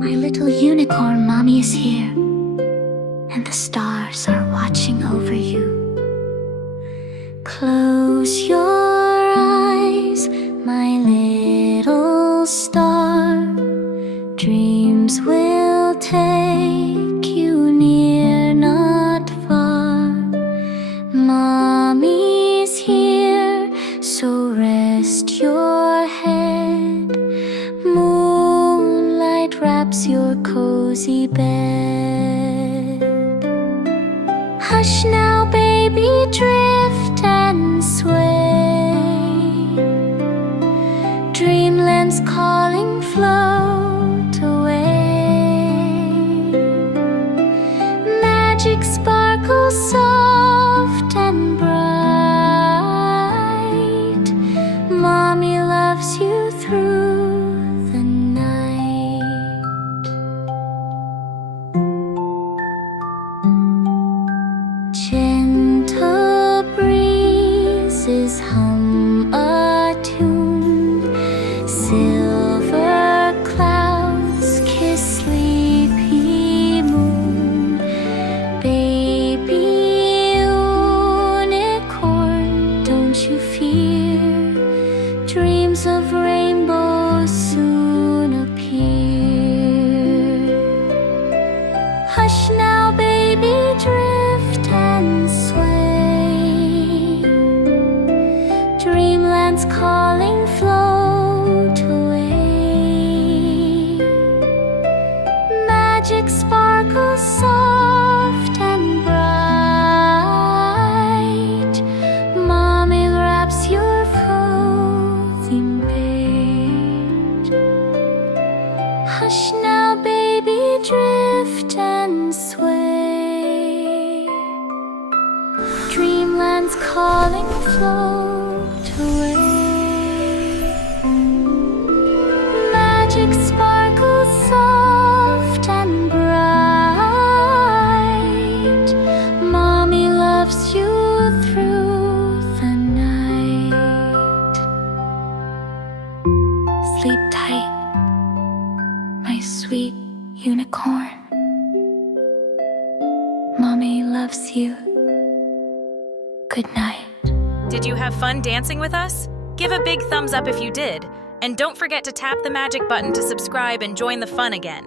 My little unicorn, Mommy is here, and the stars are watching over you. Close your eyes, my little star. Dreams will take you near, not far. Mommy's here, so rest your head. Moonlight wraps your cozy bed. Hush now, baby, drift and sway. Dreamland's calling, float away. Magic sparkles soft and bright. Mommy loves you through the night. Gentle breezes hum a tune. Silver clouds kiss sleepy moon. Baby unicorn, don't you fear. Dreams of rainbows soon appear. Hush now, baby, drift and sway. Dreamland's calling, float away. Magic sparkles soft and bright. Mommy wraps your cozy bed. Hush now, baby, drift and sway. Dreamland's calling, float away. Magic sparkles soft and bright. Mommy loves you through the night. Sleep tight, my sweet unicorn. Mommy loves you. Good night. Did you have fun dancing with us? Give a big thumbs up if you did. And don't forget to tap the magic button to subscribe and join the fun again.